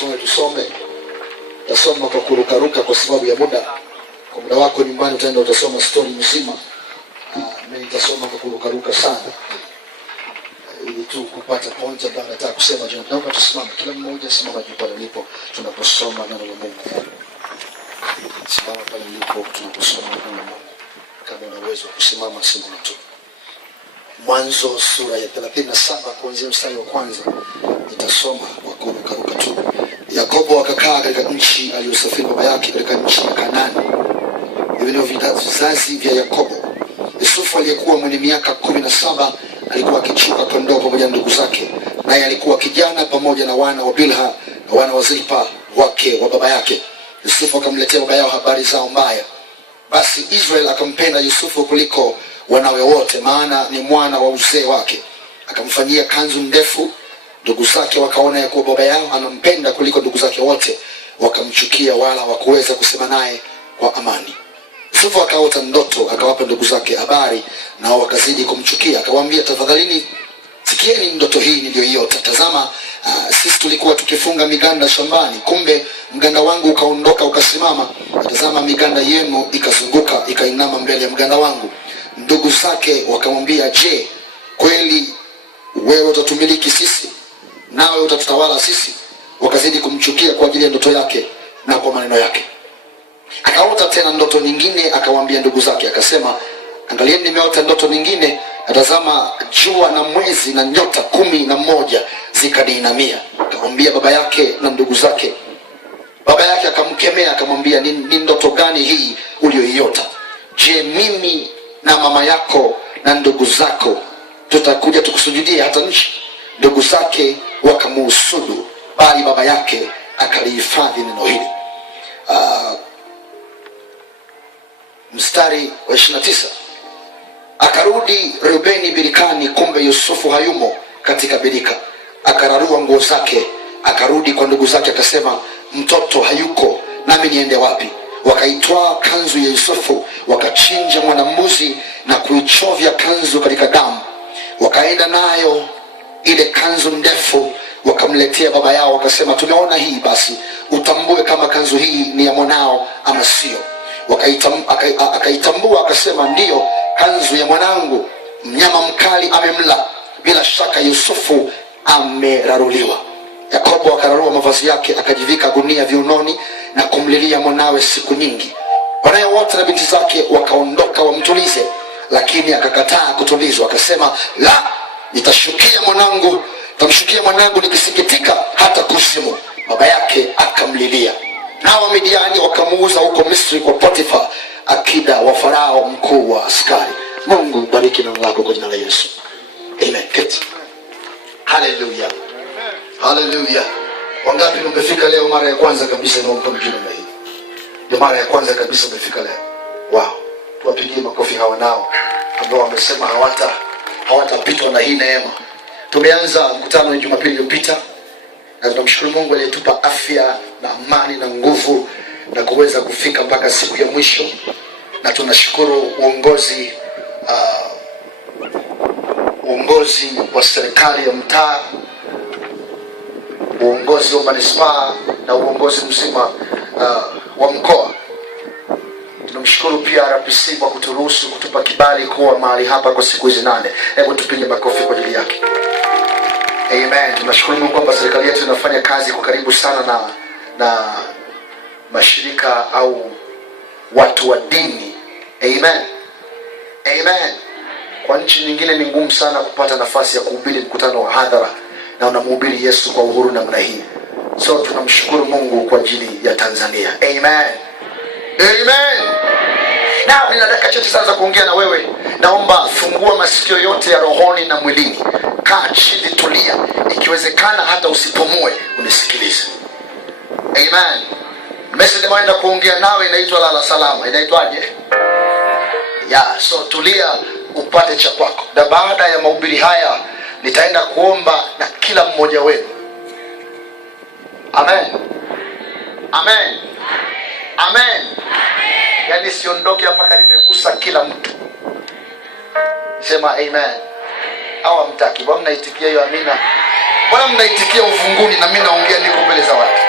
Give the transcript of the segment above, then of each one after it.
tusimame tusome. Tasoma kwa kurukaruka kwa sababu ya muda. Kwa muda wako nyumbani utaenda utasoma story nzima. Mimi nitasoma kwa kurukaruka sana, ili tu kupata point ambayo nataka kusema. Naomba tusimame, kila mmoja simama pale ulipo tunaposoma neno la Mungu. Simama pale ulipo tunaposoma neno la Mungu. Kama una uwezo wa kusimama, simama tu. Mwanzo sura ya 37 kuanzia mstari wa kwanza. Nitasoma kwa kurukaruka tu. Yakobo akakaa katika nchi aliyosafiri baba yake, katika nchi ya Kanaani. Hivi ndio vizazi vya Yakobo. Yusufu aliyekuwa mwenye miaka 17 alikuwa akichunga kondoo pamoja na ndugu zake, naye alikuwa kijana pamoja na wana wa Bilha na wana wa Zilpa wake wa baba yake. Yusufu akamletea baba yao habari zao mbaya. Basi Israel akampenda Yusufu kuliko wanawe wote, maana ni mwana wa uzee wake. Akamfanyia kanzu ndefu. Ndugu zake wakaona ya kuwa baba yao anampenda kuliko ndugu zake wote, wakamchukia wala hawakuweza kusema naye kwa amani. Yusufu akaota ndoto, akawapa ndugu zake habari, nao wakazidi kumchukia. Akawaambia, tafadhalini sikieni ndoto hii niliyoiota. Tazama, sisi tulikuwa tukifunga miganda shambani, kumbe mganda wangu ukaondoka ukasimama. Tazama, miganda yenu ikazunguka ikainama mbele ya mganda wangu. Ndugu zake wakamwambia, je, kweli wewe utatumiliki sisi, nawe utatutawala sisi? Wakazidi kumchukia kwa ajili ya ndoto yake na kwa maneno yake. Akaota tena ndoto nyingine, akawaambia ndugu zake, akasema, angalieni, nimeota ndoto nyingine. Tazama, jua na mwezi na nyota 11 zikaniinamia. Akamwambia baba yake na ndugu zake. Baba yake akamkemea, akamwambia, ni ndoto gani hii uliyoiota? Je, mimi na mama yako na ndugu zako tutakuja tukusujudie hata nchi? Ndugu zake wakamuhusudu, bali baba yake akalihifadhi neno hili. Mstari wa 29. Akarudi Reubeni birikani, kumbe Yusufu hayumo katika birika. Akararua nguo zake, akarudi kwa ndugu zake, akasema, mtoto hayuko, nami niende wapi? Wakaitwaa kanzu ya Yusufu, wakachinja mwanambuzi na kuichovya kanzu katika damu. Wakaenda nayo ile kanzu ndefu, wakamletea baba yao, wakasema, tumeona hii, basi utambue kama kanzu hii ni ya mwanao ama sio. Akaitambua, akasema, ndiyo, kanzu ya mwanangu. Mnyama mkali amemla, bila shaka Yusufu ameraruliwa. Yakobo akararua mavazi yake, akajivika gunia viunoni na kumlilia mwanawe siku nyingi. Wanawe wote na binti zake wakaondoka wamtulize, lakini akakataa kutulizwa. Akasema, la, nitamshukia mwanangu nikisikitika hata kuzimu. Baba yake akamlilia. Nao Midiani wakamuuza huko Misri kwa Potifa, akida wa Farao, mkuu wa askari. Mungu bariki neno lako kwa jina la Yesu. Amen. Keti. Hallelujah. Hallelujah. Wangapi umefika leo mara ya kwanza kabisa na mko mjini na hii? Ndio mara ya kwanza kabisa umefika leo. Wow. Tuwapigie makofi hawa nao ambao wamesema hawatapitwa na hii neema. Tumeanza mkutano Jumapili iliyopita, na tunamshukuru Mungu aliyetupa afya na amani na nguvu na kuweza kufika mpaka siku ya mwisho. Na tunashukuru uongozi wa serikali ya mtaa, uongozi wa manispaa na uongozi mzima wa mkoa. Tunamshukuru pia RPC kwa kuturuhusu, kutupa kibali kuwa mahali hapa kwa siku hizi 8. Hebu tupige makofi kwa ajili yake. Amen. Tunashukuru Mungu kwamba serikali yetu inafanya kazi kwa karibu sana na mashirika au watu wa dini. Amen. Amen. Kwa nchi nyingine ni ngumu sana kupata nafasi ya kuhubiri mkutano wa hadhara, na unamhubiri Yesu kwa uhuru namna hii. So tunamshukuru Mungu kwa ajili ya Tanzania. Amen. Amen. Na nina dakika chache sana za kuongea na wewe. Naomba fungua masikio yote ya rohoni na mwilini. Kaa chini, tulia. Ikiwezekana hata usipumue, unisikilize. Amen. Message naenda kuongea nawe inaitwa lala salama. Inaitwaje? So tulia upate cha kwako. Na baada ya mahubiri haya nitaenda kuomba na kila mmoja wenu. Amen. Amen. Amen. Yaani siondoke mpaka nimegusa kila mtu. Sema amen. Au mtaki? Mbona mnaitikia hiyo amina? Mbona mnaitikia ufunguni na mimi naongea niko mbele za watu?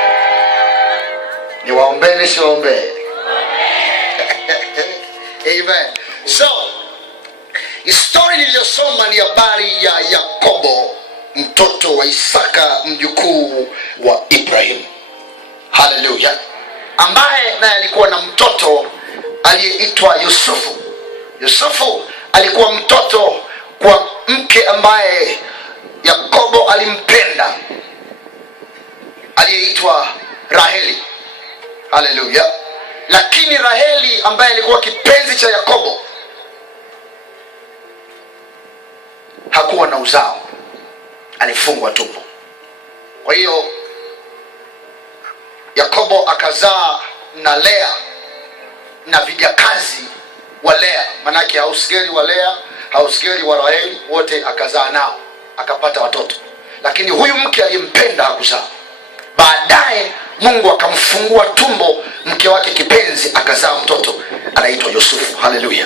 Niwaombeni siwaombee? Amen. So historia niliyosoma ni habari ya Yakobo, mtoto wa Isaka, mjukuu wa Ibrahim. Haleluya. Ambaye naye alikuwa na mtoto aliyeitwa Yusufu. Yusufu alikuwa mtoto kwa mke ambaye Yakobo alimpenda, aliyeitwa Raheli. Haleluya. Lakini Raheli ambaye alikuwa kipenzi cha Yakobo hakuwa na uzao, alifungwa tumbo. Kwa hiyo Yakobo akazaa na Lea na vijakazi wa Lea, manake hausgeri wa Lea, hausgeri wa Raheli, wote akazaa nao, akapata watoto. Lakini huyu mke aliyempenda hakuzaa. Baadaye Mungu akamfungua tumbo mke wake kipenzi, akazaa mtoto anaitwa Yusufu. Haleluya.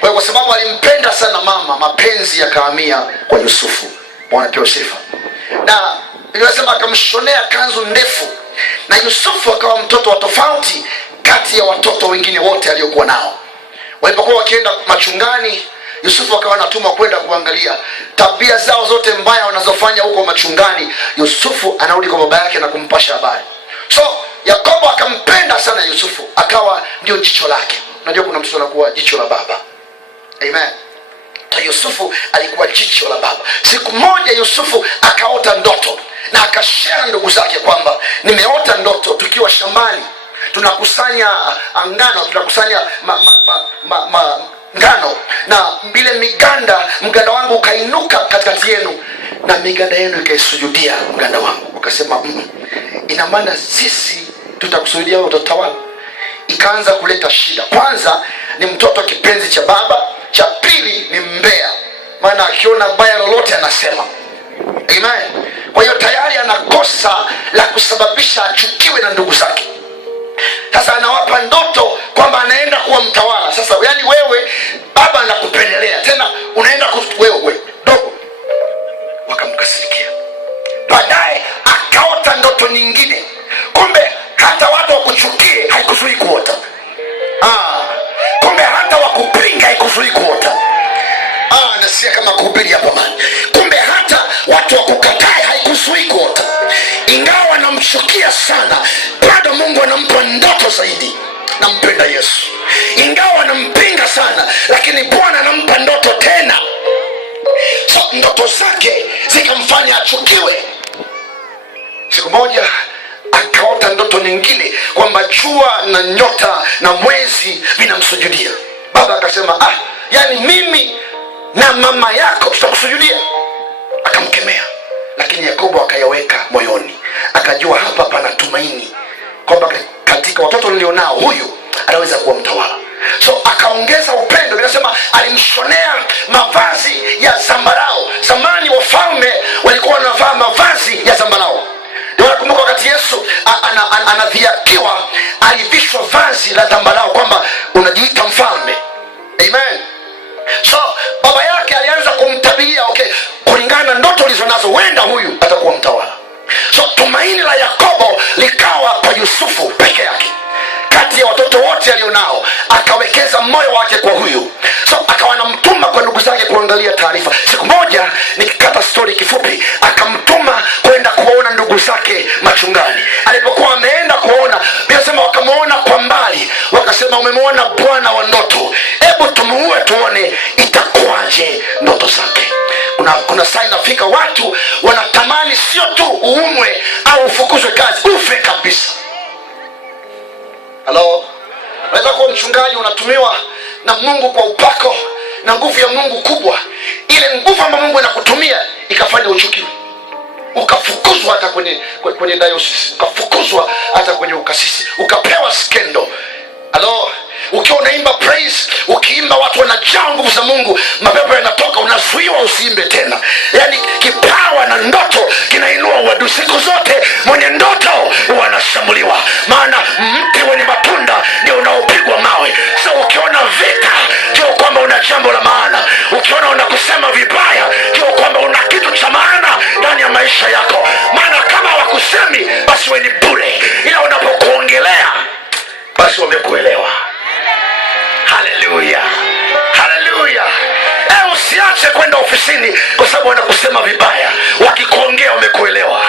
Kwa sababu alimpenda sana mama, mapenzi yakahamia kwa Yusufu. Bwana pewe sifa. Na nilisema akamshonea kanzu ndefu, na Yusufu akawa mtoto wa tofauti kati ya watoto wengine wote aliokuwa nao. Walipokuwa wakienda machungani, Yusufu akawa anatumwa kwenda kuangalia tabia zao zote mbaya wanazofanya huko machungani. Yusufu anarudi kwa baba yake na kumpasha habari. So Yakobo akampenda sana Yusufu, akawa ndio jicho lake. Unajua kuna mtoto anakuwa jicho la baba. Amen. Yusufu alikuwa jicho la baba. Siku moja Yusufu akaota ndoto na akashare ndugu zake kwamba nimeota ndoto tukiwa shambani tunakusanya ngano, tunakusanya ngano, na bila mganda wangu ukainuka katikati yenu na miganda yenu ikaisujudia mganda wangu. Wakasema ina maana sisi tutakusujudia wewe, utatawala. Ikaanza kuleta shida. Kwanza ni mtoto kipenzi cha baba, cha pili ni mbea, maana akiona baya lolote anasema. Amen. Kwa hiyo tayari anakosa la kusababisha achukiwe na ndugu zake. Sasa anawapa ndoto kwamba anaenda kuwa mtawala. Sasa yani wewe baba anakupendelea, tena unaenda wewe dogo. Wakamkasirikia. Baadaye akaota ndoto nyingine. Kumbe hata watu wakuchukie haikuzuii kuota. Kumbe hata wakupinga haikuzuii kuota. Nasikia kama kuhubiri hapa man. Kumbe hata watu wakukatae haikuzuii kuota. Ingawa anamchukia sana, bado Mungu anampa ndoto zaidi. Nampenda Yesu. Ingawa anampinga sana, lakini Bwana anampa ndoto tena. So ndoto zake zikamfanya achukiwe. Siku moja akaota ndoto nyingine kwamba jua na nyota na mwezi vinamsujudia. Baba akasema yani mimi na mama yako tutakusujudia. Akamkemea, lakini Yakobo akayaweka moyoni. Akajua hapa pana tumaini kwamba katika watoto nilionao huyu anaweza kuwa mtawala. So akaongeza upendo. Ninasema alimshonea mavazi ya zambarau. Zamani wafalme walikuwa wanavaa mavazi ya zambarau. Ndio nakumbuka wakati Yesu anadhiakiwa alivishwa vazi la zambarau kwamba unajiita mfalme. Amen. So baba yake alianza kumtabiria, kulingana na ndoto ulizonazo wenda huyu atakuwa mtawala. So tumaini la Yakobo likawa kwa Yusufu peke yake. Kati ya watoto wote alionao akawekeza moyo wake kwa huyu. So akawa anamtuma kwa ndugu zake kuangalia taarifa. Siku moja, nikikata story kifupi, akamtuma kwenda kuona ndugu zake machungani. Alipokuwa ameenda kuona, biasema wakamuona kwa mbali, wakasema umemwona bwana wa ndoto, hebu tumuue tuone itakuwaje ndoto zake. Kuna saa inafika watu wanatamani sio tu uumwe au ufukuzwe kazi, ufe kabisa. Hello? Unaweza kuwa mchungaji, unatumiwa na Mungu kwa upako na nguvu ya Mungu kubwa. Ile nguvu ambayo Mungu anakutumia ikafanya uchukiwe. Ukafukuzwa hata kwenye diocese, ukafukuzwa hata kwenye ukasisi, ukapewa skendo. Hello? Ukiwa unaimba praise, ukiimba watu wanajaa nguvu za Mungu, mapepo yanatoka, unazuiwa usiimbe tena. Yani kipawa na ndoto kinainua uadui. Siku zote mwenye ndoto wanashambuliwa, maana mti wenye matunda ndio unaopigwa mawe. So ukiona vita, ndio kwamba una jambo la maana. Ukiona unakusema vibaya, ndio kwamba una kitu cha maana ndani ya maisha yako. Maana kama wakusemi basi wewe ni bure, ila unapokuongelea Usiache kwenda ofisini kwa sababu wanakusema vibaya. Wakikuongea wamekuelewa.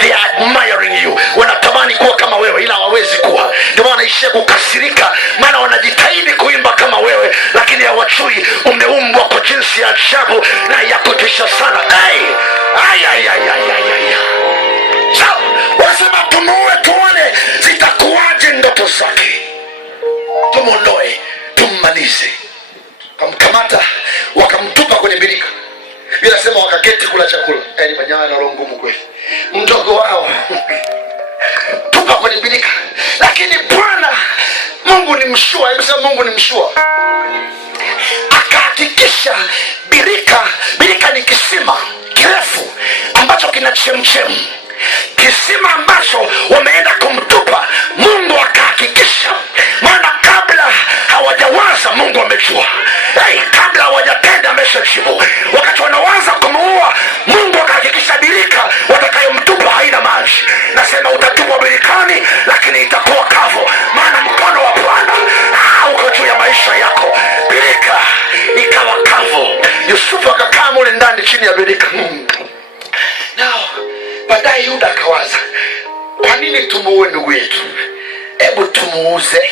They are admiring you. Wanatamani kuwa kama wewe ila hawawezi kuwa. Ndio maana wanaishia kukasirika, maana wanajitahidi kuimba kama wewe lakini hawajui umeumbwa kwa jinsi ya ajabu na ya kutisha sana. Wasema tumuue tuone zitakuwaje ndoto zake. Tumuondoe, tummalize. Kamkamata, wakamtupa kwenye birika. Bila sema wakaketi kula chakula. Ni manyama na roho ngumu kweli. Mdogo wao tupa kwenye birika. Lakini Bwana Mungu ni mshua. Hebu sema Mungu ni mshua. Akahakikisha birika ni kisima kirefu ambacho kina chemchem. Kisima ambacho wameenda kumtupa. Mungu akahakikisha. Maana kabla hawajawaza Mungu amejua. Kabla hawajatenda ameshajibu. Wakati wanawaza kumuua, Mungu akahakikisha birika watakayomtupa haina maji. Nasema utatupwa birikani lakini itakuwa kavu, maana mkono wa Bwana uko juu ya maisha yako. Birika ikawa kavu. Yusufu akakaa mule ndani chini ya birika. Now baadaye Yuda akawaza, kwa nini tumuue ndugu yetu? Hebu tumuuze,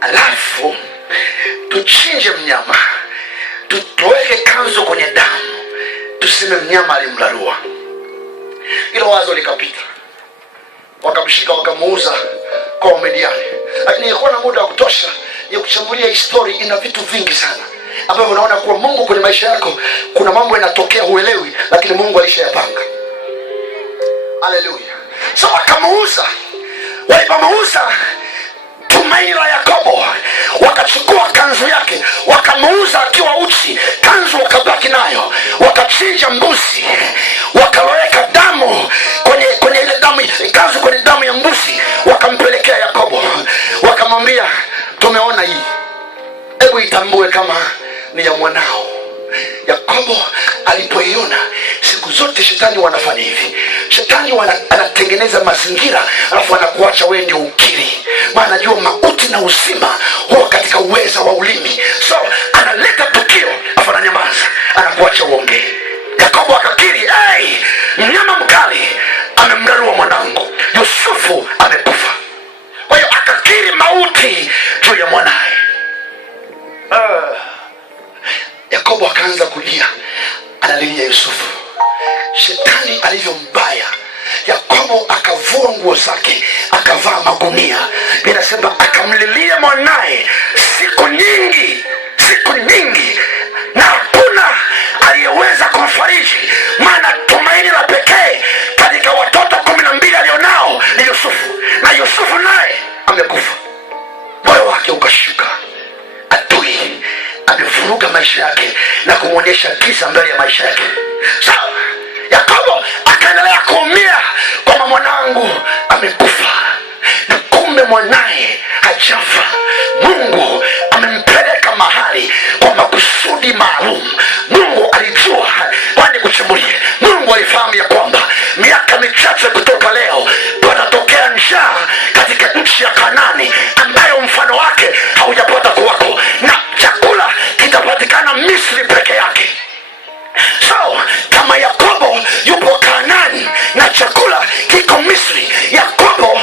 alafu tuchinje mnyama, tuweke kanzo kwenye damu, tuseme mnyama alimlarua. Hilo wazo likapita. Wakamshika wakamuuza kwa Wamidiani. Lakini ilikuwa na muda wa kutosha ya kuchambulia histori. Ina vitu vingi sana ambavyo unaona kuwa Mungu kwenye maisha yako kuna mambo yanatokea huelewi, lakini Mungu alishayapanga. Haleluya. So wakamuuza. Walipomuuza tumaini la Yakobo, wakachukua kanzu yake wakamuuza akiwa uchi. Kanzu wakabaki nayo. Wakachinja mbuzi, wakaloweka damu kwenye ile damu, kanzu kwenye damu ya mbuzi, wakampelekea Yakobo. Wakamwambia, tumeona hii, hebu itambue kama ni ya mwanao. Yakobo alipoiona, siku zote shetani wanafanya hivi. Shetani anatengeneza mazingira alafu anakuacha wewe ndio ukiri. Maana anajua mauti na uzima huwa katika uweza wa ulimi. So analeta tukio alafu ananyamaza, anakuacha uongee. Yakobo akakiri, mnyama mkali amemrarua mwanangu. Yusufu amekufa. Kwa hiyo akakiri mauti juu ya mwanae. Yakobo akaanza kulia, analilia Yusufu. Shetani alivyo mbaya, Yakobo akavua nguo zake, akavaa magunia. Inasema akamlilia mwanae siku nyingi, na hakuna aliyeweza kumfariji. Maana tumaini la pekee katika watoto 12 alionao ni Yusufu, na Yusufu naye amekufa. Moyo wake ukashuka. Adui amevuruga maisha yake na kumwonyesha giza mbele ya maisha yake. So Yakobo akaendelea kuumia kwamba mwanangu amekufa, na kumbe mwanaye hajafa. Mungu amempeleka mahali kwa makusudi maalum. Mungu alijua. Kwani kuchimbulie, Mungu alifahamu ya kwamba miaka michache kutoka leo patatokea njaa katika nchi ya Kanaani ambayo mfano wake haujapata kuwako, na chakula kitapatikana Misri peke yake. So kama Yakobo yupo Kanaani na chakula kiko Misri, Yakobo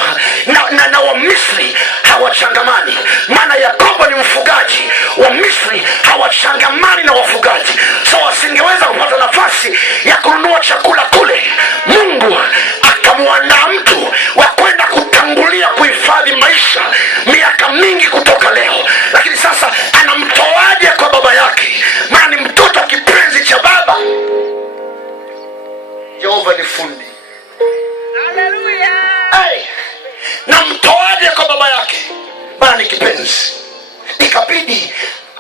na wa Misri hawachangamani. Maana Yakobo ni mfugaji, wa Misri hawachangamani na wafugaji. So wasingeweza kupata nafasi ya kununua chakula kule. Mungu akamuandaa mtu wa kwenda kutangulia kuhifadhi maisha miaka mingi kutoka leo. Lakini sasa anamtoaje kwa baba yake? Maana ni mtoto kipenzi cha baba. Yehova ni fundi. Haleluya. Na mtoaje kwa baba yake? Maana ni kipenzi. Ikabidi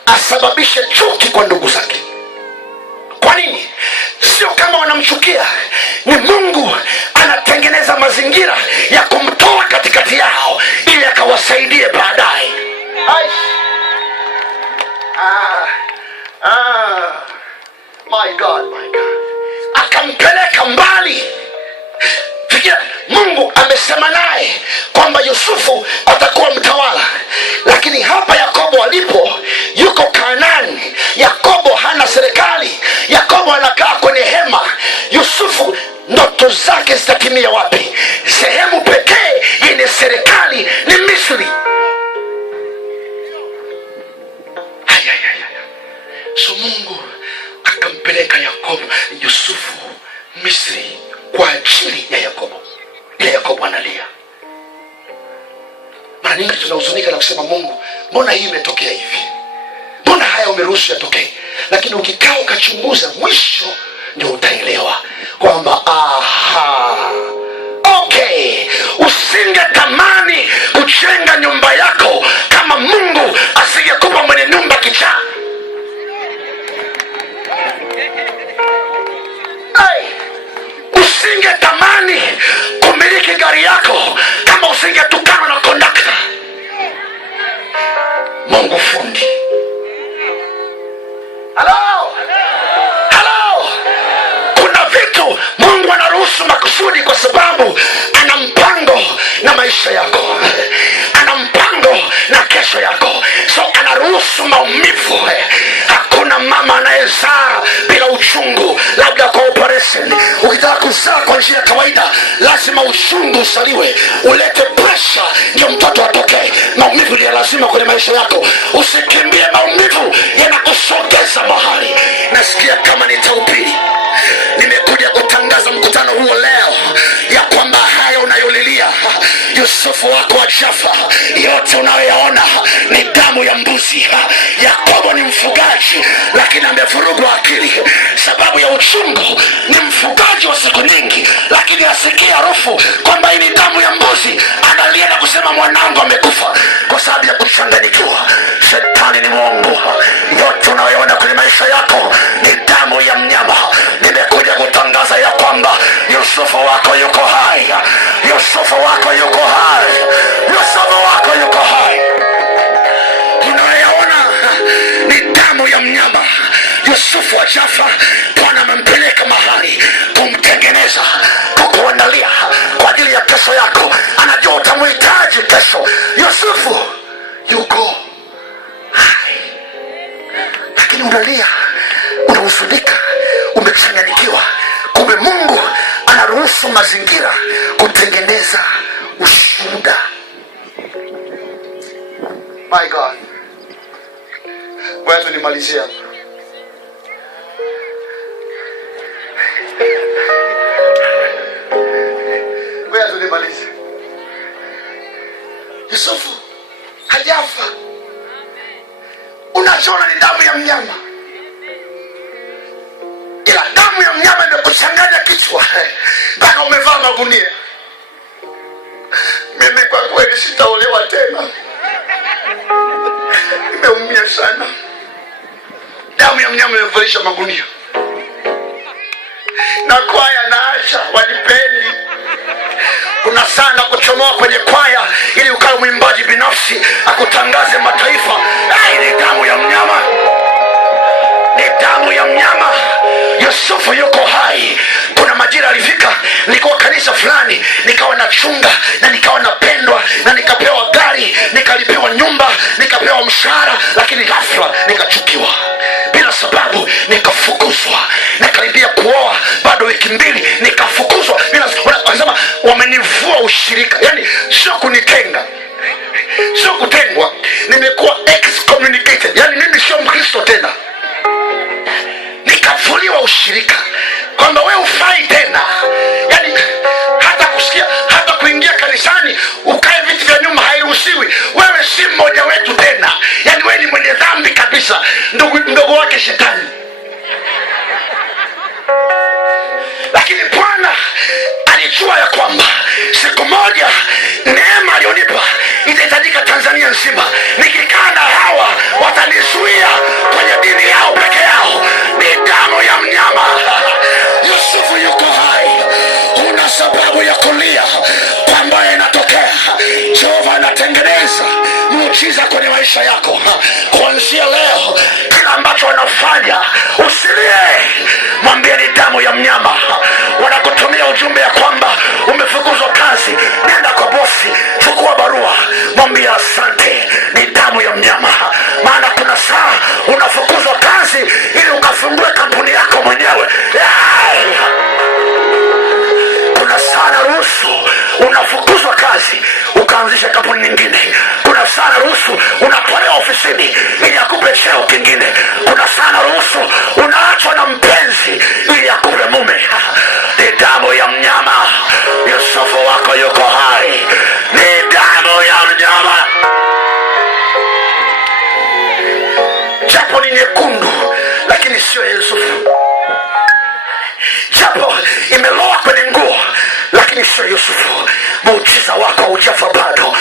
asababishe chuki kwa ndugu zake. Kwa nini? Sio kama wanamchukia, ni Mungu anatengeneza mazingira ya kumtoa katikati yao ili akawasaidie baadaye. My God. Akampeleka mbali. Fikiria, Mungu amesema naye kwamba Yusufu atakuwa mtawala, lakini hapa Yakobo alipo yuko Kanaani. Yakobo hana serikali. zake zitatimia wapi? Sehemu pekee yenye serikali ni Misri. So Mungu akampeleka Yusufu Misri kwa ajili ya Yakobo. Ile Yakobo analia. Mara nyingi tunahuzunika na kusema, Mungu, mbona hii imetokea hivi? Mbona haya umeruhusu yatokee? Lakini ukikaa ukachunguza, mwisho ndio utaelewa kwamba okay, usingetamani kujenga nyumba yako kama Mungu asingekupa mwenye nyumba kichaa. Usingetamani kumiliki gari yako kama usingetukana na kondakta. Mungu fundi. Hello. Kuna vitu Mungu anaruhusu makusudi kwa sababu ana mpango na maisha yako, ana mpango na kesho yako. So anaruhusu maumivu. Hakuna mama anayezaa bila uchungu, labda kwa operation. Ukitaka kuzaa kwa njia ya kawaida, lazima uchungu usaliwe, ulete pressure ndio mtoto atoke. Maumivu ni lazima kwenye maisha yako. Usikimbie maumivu, yanakusogeza mahali. Nasikia kama nitahubiri. Nimekuja kutangaza mkutano huo leo ya kwamba haya unayolilia Yusufu wako ajafa, yote unayoyaona ni damu ya mbuzi. Yakobo ni mfugaji lakini amevurugwa akili sababu ya uchungu. Ni mfugaji wa siku nyingi lakini asikia harufu kwamba hii ni damu ya mbuzi, analia na kusema mwanangu amekufa kwa sababu ya kuchanganyikiwa. Shetani ni mwongo. Yote unayoona kwenye maisha yako ni damu ya mnyama. Nimekuja kutangaza ya kwamba Yusufu wako yuko hai. Yusufu wako yuko hai. Yusufu wako yuko hai. Unayoona ni damu ya mnyama. Yusufu ajafa, Bwana amempeleka mahali kumtengeneza, kukuandalia kwa ajili ya kesho yako. Anajua utamhitaji kesho. Yusufu yuko hai, lakini unalia, unahuzunika, umechanganyikiwa. Kumbe Mungu anaruhusu mazingira kutengeneza ushuhuda. My God, wewe nimalizia Yusufu hajafa. Unachoona ni damu ya mnyama, ila damu ya mnyama imekuchanganya kichwa mpaka umevaa magunia. Mimi kwa kweli sitaolewa tena, nimeumia sana. Damu ya mnyama imevalisha magunia. Na kwaya naacha wanipendi. Kuna sana kuchomoa kwenye kwaya ili ukawe mwimbaji binafsi akutangaze mataifa. Ni damu ya mnyama. Ni damu ya mnyama. Yusufu yuko hai. Kuna majira alifika, nilikuwa kanisa fulani, nikawa nachunga na nikawa napendwa na nikapewa gari, nikalipewa nyumba, nikapewa mshahara, lakini ghafla nikachukiwa bila sababu, nikafukuzwa. Nakaribia kuoa, bado wiki 2 nikafukuzwa. Wanasema wamenivua ushirika. Yani sio kunitenga, sio kutengwa, nimekuwa excommunicated. Yani mimi sio Mkristo tena, nikavuliwa ushirika kwamba wewe ufai tena. Yani hata kusikia, hata kuingia kanisani ukae viti vya nyuma hairuhusiwi. Wewe si mmoja wetu tena. Yani wewe ni mwenye dhambi kabisa, ndogo wake shetani. Lakini Bwana alijua ya kwamba siku moja neema alionipa itahitajika Tanzania nzima. Nikikaa na hawa watanizuia kwenye dini yao peke yao. Ni damu ya mnyama. Yusufu yuko hai. Kuna sababu ya kulia kwamba inatokea. Jehova anatengeneza muujiza kwenye maisha yako. Kuanzia leo, kila ambacho wanafanya usilie, mwambie ni damu ya mnyama. Wanakutumia ujumbe ya kwamba umefukuzwa kazi, nenda kwa bosi, chukua barua, mwambie asante, ni damu ya mnyama. Maana kuna saa unafukuzwa kazi ili ukafungue kampuni yako mwenyewe. Kuna nyekundu lakini sio Yusufu. Japo imeloa kwenye nguo lakini sio Yusufu. Muujiza wako haujafa bado.